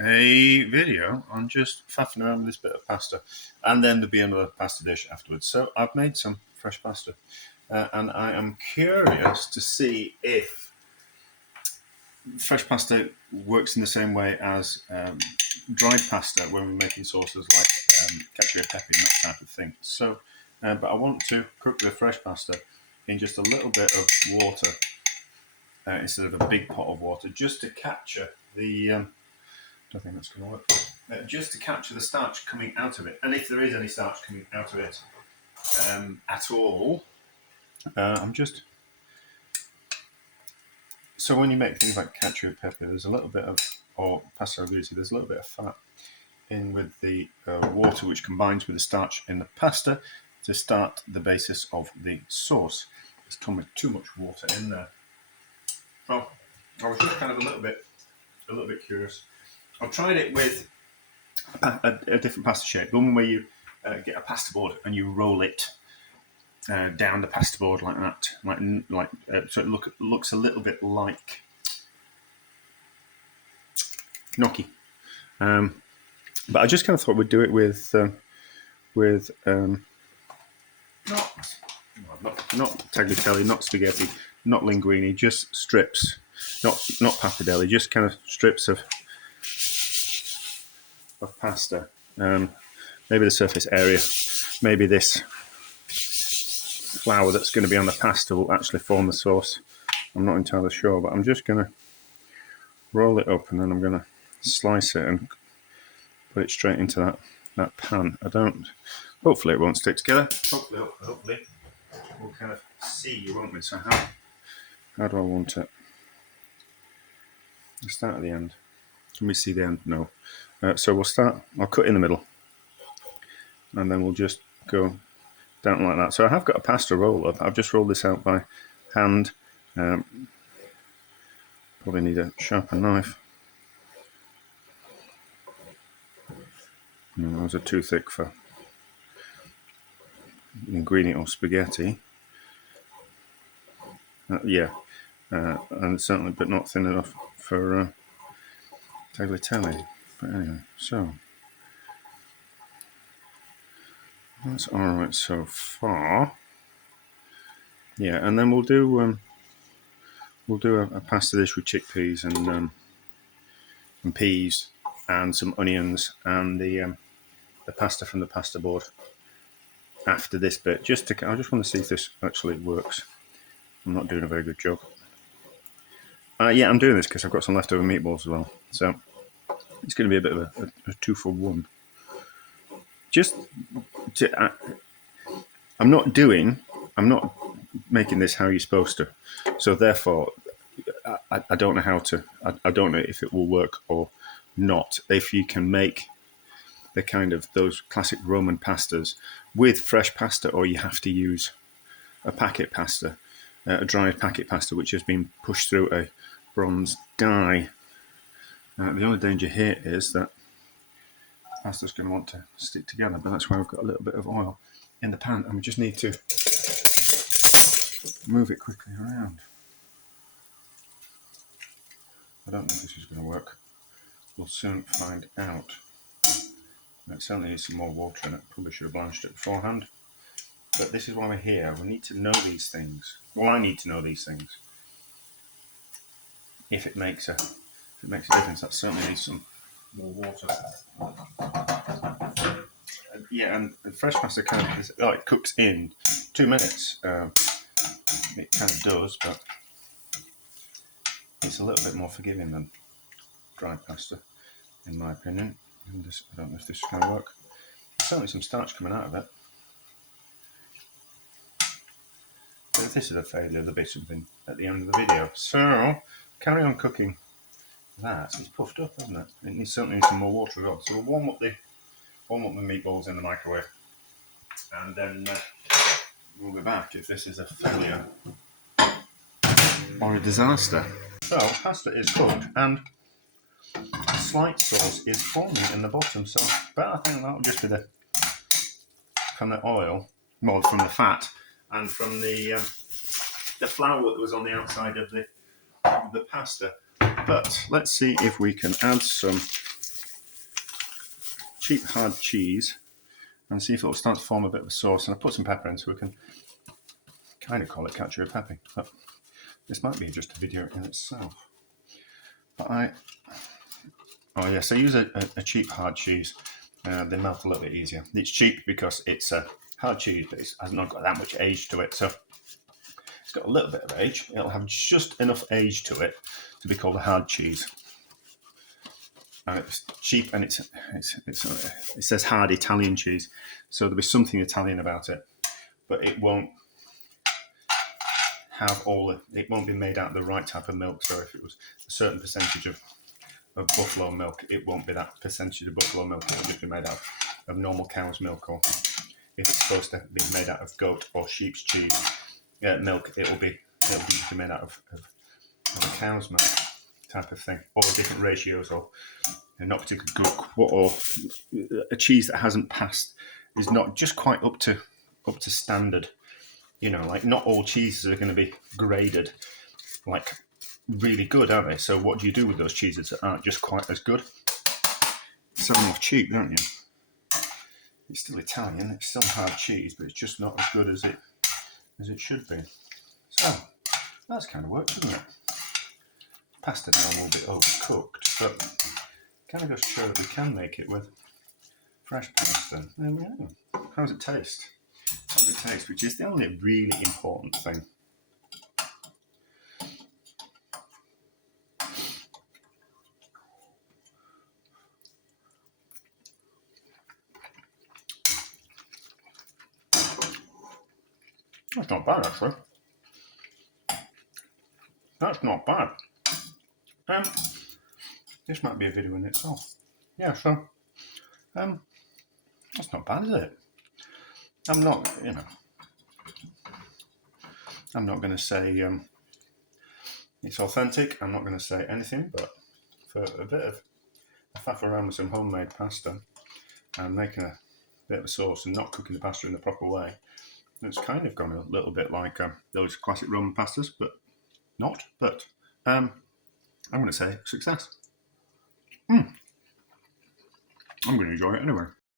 a video on just faffing around with this bit of pasta, and then there'll be another pasta dish afterwards. So I've made some fresh pasta, and I am curious to see if fresh pasta works in the same way as dried pasta when we're making sauces like Cacio, Pepe, and that type of thing. So, but I want to cook the fresh pasta in just a little bit of water instead of a big pot of water, just to capture the. I don't think that's going to work. Just to capture the starch coming out of it, and if there is any starch coming out of it at all, I'm just. So when you make things like cacio e pepe, there's a little bit of, or pasta Gricia, there's a little bit of fat in with the water, which combines with the starch in the pasta to start the basis of the sauce. There's too much water in there. Well, I was just kind of a little bit curious. I've tried it with a different pasta shape, the one where you get a pasta board and you roll it down the pasta board like that, so it looks a little bit like gnocchi. But I just kind of thought we'd do it with not tagliatelle, not spaghetti, not linguine, just strips, not pappardelle, just kind of strips of pasta. Maybe the surface area, maybe this flour that's going to be on the pasta will actually form the sauce. I'm not entirely sure, but I'm just going to roll it up and then I'm going to slice it and put it straight into that pan. Hopefully it won't stick together. Hopefully we'll kind of see, won't we? So how do I want it? I'll start at the end. Can we see the end? No. So I'll cut in the middle and then we'll just go down like that. So I have got a pasta roller. I've just rolled this out by hand. Probably need a sharper knife. Those are too thick for an ingredient or spaghetti. And certainly, but not thin enough for tagliatelle. But anyway, so that's all right so far. Yeah, and then we'll do a pasta dish with chickpeas and peas and some onions and the pasta from the pasta board after this bit. I just want to see if this actually works. I'm not doing a very good job. I'm doing this because I've got some leftover meatballs as well. So it's going to be a bit of a 2-for-1. I'm not making this how you're supposed to. So therefore, I don't know how to. I don't know if it will work or not. If you can make the kind of those classic Roman pastas with fresh pasta, or you have to use a packet pasta, a dried packet pasta, which has been pushed through a bronze die. The only danger here is that pasta's going to want to stick together, but that's why we've got a little bit of oil in the pan, and we just need to move it quickly around. I don't know if this is going to work. We'll soon find out. It certainly needs some more water in it. Probably should have blanched it beforehand. But this is why we're here. We need to know these things. Well, I need to know these things. If it makes a difference, that certainly needs some more water. And fresh pasta kind of it cooks in 2 minutes. It kind of does, but it's a little bit more forgiving than dried pasta, in my opinion. I don't know if this is going to work. There's certainly some starch coming out of it. But if this is a failure, there'll be something at the end of the video. So, carry on cooking that. It's puffed up, hasn't it? It certainly needs some more water as well. So we'll warm up the meatballs in the microwave. And then we'll be back if this is a failure or a disaster. So, pasta is cooked and a slight sauce is forming in the bottom. So, but I think that'll just be from the oil, well, from the fat, and from the flour that was on the outside of the pasta. But let's see if we can add some cheap hard cheese and see if it will start to form a bit of a sauce. And I put some pepper in so we can kind of call it Cacio e Pepe. But this might be just a video in itself. But I use a cheap hard cheese. They melt a little bit easier. It's cheap because it's a hard cheese, but it has not got that much age to it. So it's got a little bit of age. It'll have just enough age to it to be called a hard cheese. And it's cheap, and it says hard Italian cheese, so there'll be something Italian about it, but it won't have it won't be made out of the right type of milk. So if it was a certain percentage of buffalo milk, it won't be that percentage of buffalo milk. It will just be made out of normal cow's milk, or if it's supposed to be made out of goat or sheep's cheese milk, it'll be made out of a cow's milk type of thing, or different ratios, or not particularly good, or a cheese that hasn't passed, is not just quite up to standard. Like not all cheeses are going to be graded like really good, are they? So what do you do with those cheeses that aren't just quite as good? Sell them off cheap, don't you? It's still Italian, it's still hard cheese, but it's just not as good as it should be. So that's kind of worked, doesn't it? Pasta now will be overcooked, but kind of goes to show that we can make it with fresh pasta. There we go. How does it taste? How does it taste? Which is the only really important thing. That's not bad, actually. That's not bad. This might be a video in itself. Yeah, so that's not bad, is it? I'm not going to say it's authentic. I'm not going to say anything, but for a bit of a faff around with some homemade pasta and making a bit of a sauce and not cooking the pasta in the proper way, it's kind of gone a little bit like those classic Roman pastas, but not. But I'm going to say success. I'm going to enjoy it anyway.